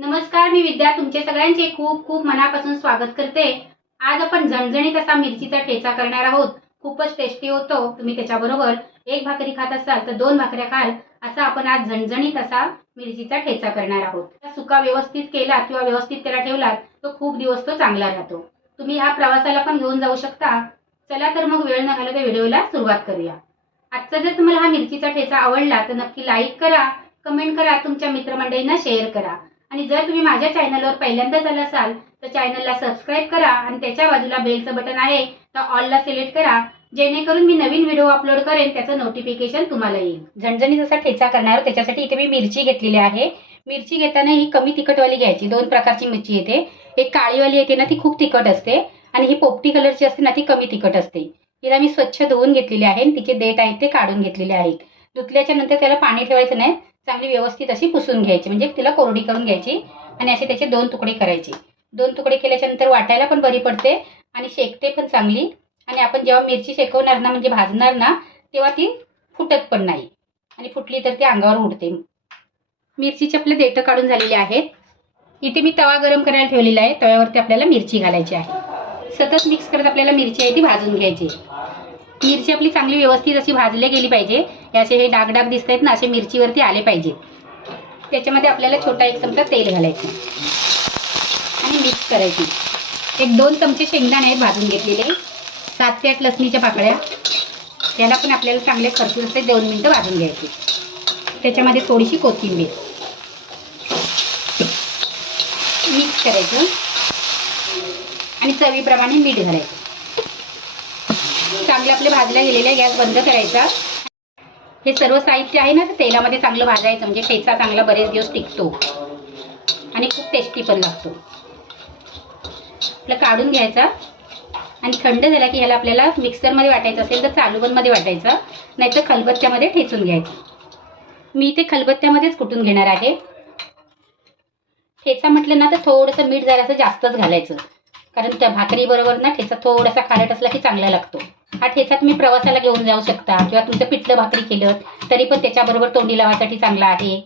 नमस्कार मी विद्या. तुमचे सगळ्यांचे खूप खूप मनापासून स्वागत करते. आज आपण झणझणीत असा मिरचीचा ठेचा करणार आहोत. खूपच टेस्टी होतो. तुम्ही त्याच्याबरोबर एक भाकरी खात असाल तर दोन भाकऱ्या खाल. असा आपण आज झणझणीत असा मिरचीचा ठेचा करणार आहोत. सुका व्यवस्थित केला किंवा व्यवस्थित त्याला ठेवलात तो खूप दिवस तो चांगला राहतो. तुम्ही ह्या प्रवासाला पण घेऊन जाऊ शकता. चला तर मग वेळ न घालवता व्हिडिओला सुरुवात करूया. आजचा जर तुम्हाला हा मिरचीचा ठेचा आवडला तर नक्की लाईक करा कमेंट करा तुमच्या मित्रमंडळींना शेअर करा. आणि जर तुम्ही माझ्या चॅनलवर पहिल्यांदाच आला असाल तर चॅनलला सबस्क्राईब करा आणि त्याच्या बाजूला बेलचं बटन आहे तर ऑलला सिलेक्ट करा. जेणेकरून मी नवीन व्हिडिओ अपलोड करेन त्याचं नोटिफिकेशन तुम्हाला येईल. झणझणीत असा ठेचा करणार त्याच्यासाठी इथे मी मिरची घेतलेली आहे. मिरची घेताना ही कमी तिखटवाली घ्यायची दोन प्रकारची मिरची येते. एक काळीवाली येते ना ती खूप तिखट असते. आणि ही पोपटी कलरची असते ना ती कमी तिखट असते. तिला मी स्वच्छ धुवून घेतलेली आहे तिचे देठ आहेत ते काढून घेतलेले आहेत. धुतल्याच्या नंतर त्याला पाणी ठेवायचं नाही. चांगली व्यवस्थित अशी पुसून घ्यायची म्हणजे तिला कोरडी करून घ्यायची आणि असे त्याचे दोन तुकडे करायचे. दोन तुकडे केल्याच्यानंतर वाटायला पण बरी पडते आणि शेकते पण चांगली. आणि आपण जेव्हा मिरची शेकवणार ना म्हणजे भाजणार ना तेव्हा ती फुटत पण नाही. आणि फुटली तर ती अंगावर उडते. मिरचीचे आपले देठं काढून झालेले आहेत. इथे मी तवा गरम करायला ठेवलेला आहे. तव्यावरती आपल्याला मिरची घालायची आहे. सतत मिक्स करत आपल्याला मिरची आहे ती भाजून घ्यायची. मिरची आपली चांगली व्यवस्थित अशी भाजली गेली पाहिजे. असे हे डाग डाग दिसत आहेत ना असे मिरचीवरती आले पाहिजे. त्याच्यामध्ये आपल्याला छोटा एक चमचा तेल घालायचं. आणि मिक्स करायची. एक दोन चमचे शेंगदाणे आहेत भाजून घेतलेले. सात ते आठ लसणीच्या पाकळ्या. त्याला पण आपल्याला चांगले खरपूर असते दोन मिनटं भाजून घ्यायचे. त्याच्यामध्ये थोडीशी कोथिंबीर. मिक्स करायचं. आणि चवीप्रमाणे मीठ घालायचं. चांगले आपले भाजल्या गेलेले गॅस बंद करायचा. हे सर्व साहित्य आहे ना ते तेलामध्ये चांगलं भाजायचं म्हणजे ठेचा चांगला बरेच दिवस टिकतो. आणि खूप टेस्टी पण लागतो. आपलं काढून घ्यायचा. आणि थंड झाला की ह्याला आपल्याला मिक्सरमध्ये वाटायचं असेल तर चालूबंदमध्ये वाटायचं. नाहीतर खलबत्त्यामध्ये ठेचून घ्यायचं. मी इथे खलबत्त्यामध्येच कुटून घेणार आहे. ठेचा म्हटलं ना तर थोडंसं मीठ जरासं जास्तच घालायचं. कारण त्या भाकरी बरोबर ना ठेचा थोडासा खारट असला की चांगला लागतो. हा ठेचा तुम्ही प्रवासाला घेऊन जाऊ शकता. किंवा तुमचं पिठलं भाकरी केलं तरी पण त्याच्याबरोबर तोंडी लावायसाठी चांगला आहे.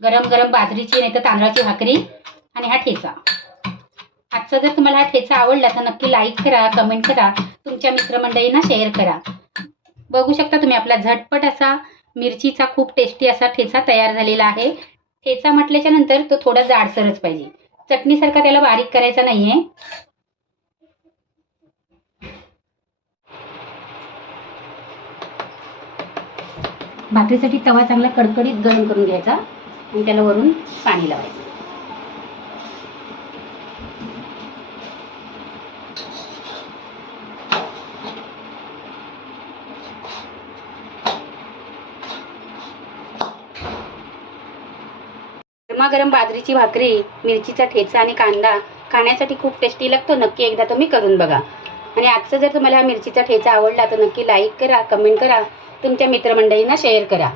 गरम गरम बाजरीची नाही तर तांदळाची भाकरी आणि हा ठेचा. आजचा जर तुम्हाला हा ठेचा आवडला तर नक्की लाईक करा कमेंट करा. तुमच्या मित्रमंडळींना शेअर करा. बघू शकता तुम्ही आपला झटपट असा मिरचीचा खूप टेस्टी असा ठेचा तयार झालेला आहे. ठेचा म्हटल्याच्या नंतर तो थोडा जाडसरच पाहिजे. चटणीसारखा त्याला बारीक करायचा नाहीये. भाकरीसाठी तवा चांगला कडकडीत गरम करून घ्यायचा आणि त्याला वरून पाणी लावायचं. गरमागरम बाजरीची भाकरी मिरचीचा ठेचा आणि कांदा खाण्यासाठी खूप टेस्टी लागतो. नक्की एकदा तुम्ही करून बघा. आणि आजचा जर तुम्हाला हा मिरचीचा ठेचा आवडला तर नक्की लाईक करा कमेंट करा. तुमच्या मित्रमंडळींना शेअर करा.